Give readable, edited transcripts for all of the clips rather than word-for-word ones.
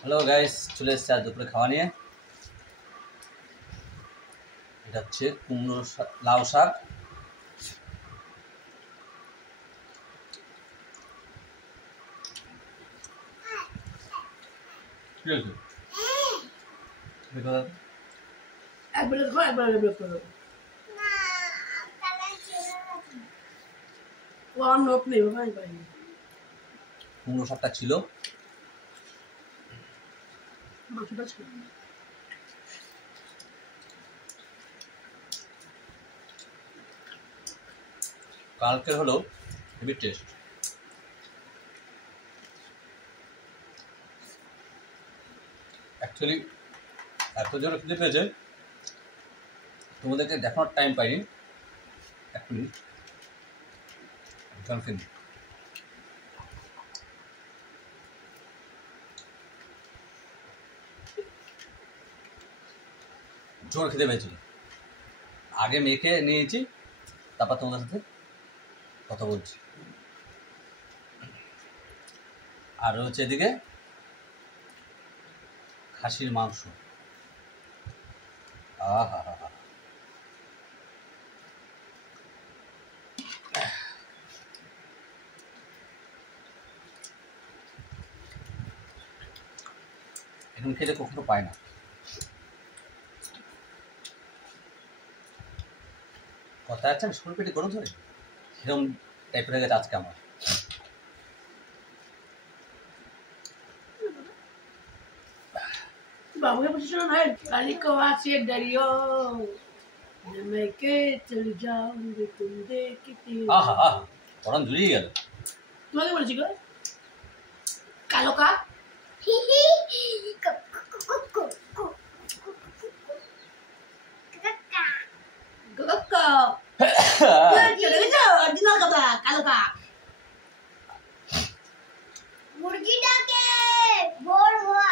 Hello guys, চলে এসেছে আজ দুপুরে খাওয়া নিয়ে। এটা হচ্ছে কুমড়ো লাউ শাক। কি হয়েছে? কুমড়ো শাকটা ছিল, কালকের হলো হেভি টেস্ট। অ্যাকচুয়ালি এত জোরে খিদে পেয়েছে, তোমাদেরকে দেখানোর টাইম পাইনি। এক মিনিট, জল খেয়ে নিই। জোর খেতে পেয়েছিল, আগে মেখে নিয়েছি, তারপর তোমাদের সাথে কথা বলছি। আর রয়েছে এদিকে খাসির মাংস। আহা হা হা, এখন খেতে কখনো পায় না। কথা আছে না, শরীর পেটে গরম ধরে, সেরকম টাইপের হয়ে গেছে আজকে আমার। बाबू पोजीशन है काली कवा से डरियो मैं के चल जाऊंगी तुम देखती আহা আহা, পরান জুড়িয়ে গেল। তোমাকে বলেছি গো কালো কা मुर्गी डाके बोर हुआ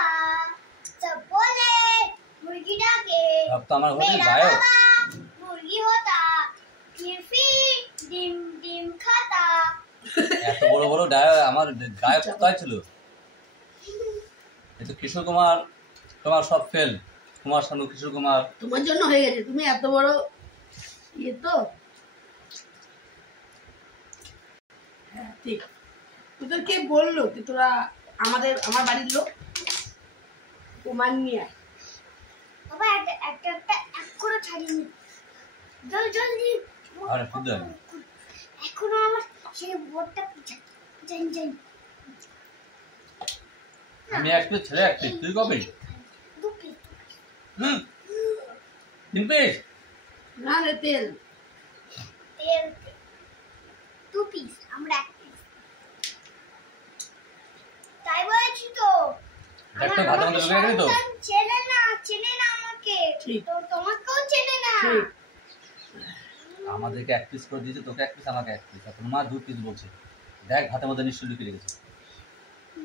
सब बोले मुर्गी डाके अब तो हमारे घर में मेरा गाय हो। बाबा मुर्गी होता फिर डिम डिम खाता এত বড় বড় আমার গায়ক কোথায় ছিল? এই তো কিশোর কুমার, তোমার সব ফেল। কুমার শানু, কিশোর কুমার। তোমার জন্য হয়ে গেছে, তুমি এত বড় ইয়ে তো হ্যাঁ ঠিক। তোদের কে বললো যে তোরা আমার বাড়ির লোক কুমার নিয়ে আয়। বাবা একটা এক করে ছাড়িনি জলদি আরে খুদ এখনো আমার সেই বোর্ডটা জান জান আমি একটা ছেলে, একটা তুই কবে? দু পিস হুম, তিন পিস। না রে তেল তেল দু পিস আমরা এক পিস তাই বলেছি তো একটা ভাত আমাদের লেগে গেলি তো। চেনে না আমাকে ঠিক। তো তোমাকেও চেনে না ঠিক। আমাদেরকে এক পিস করে দিয়েছে, তোকে এক পিস, আমাকে এক পিস। আর তোমার দু পিস বলছে। দেখ ভাতের মধ্যে নিশ্চয় লুকিয়ে রেখেছে।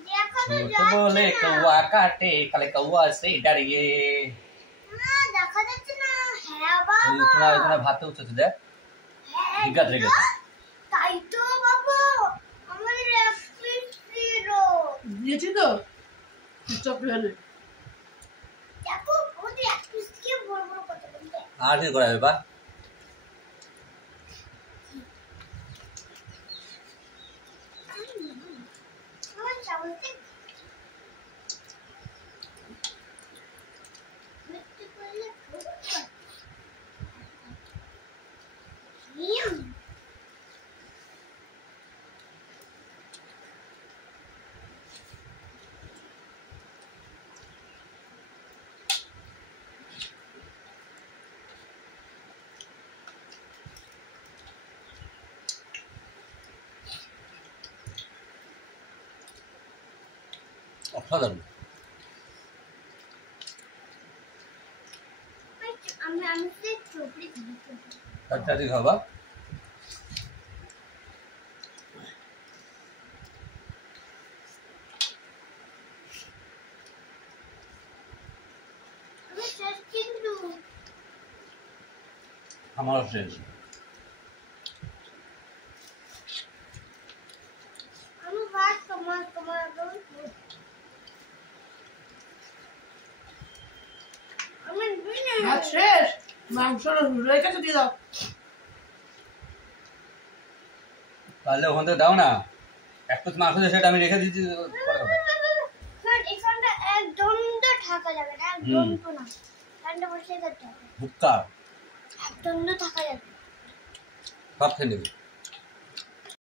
দেখা তো ছোট বলে যাচ্ছে না কৌয়া কাটে, কালে কৌয়া সে দাঁড়িয়ে। দেখা যাচ্ছে না হ্যাঁ বাবা ওখানে ভাতে উঠছে, দেখ হ্যাঁ, জিজ্ঞাসা রেখেছে। তাই তো বাবা আমাদের এক পিস ছিল দিয়েছি তো চকলেট দেখো আমাদের এক পিস দিয়ে বড় বড় কথা বলতে আর কি করা যাবে বা? আমার চামচে মিষ্টি করলে খুব অসাধারণ। আমি সেই চোপড়ি দিতে আচ্ছা ঠিক হবে। আমি শেষ কিন্তু আমারও শেষ। আমি ভাত তোমার মাংস রয়ে গেছে দিয়ে দাও। তাহলে ওখান থেকে দাও না, এক পিস মাংস দিয়ে সেটা আমি রেখে দিচ্ছি পরে খাবে। এখানটা একদম তো থাকা যাবে না, একদম তো না, ঠান্ডা বসে যেতে হবে, ভুক্কা একদম তো থাকা যাবে না। সব খেয়ে নেবে।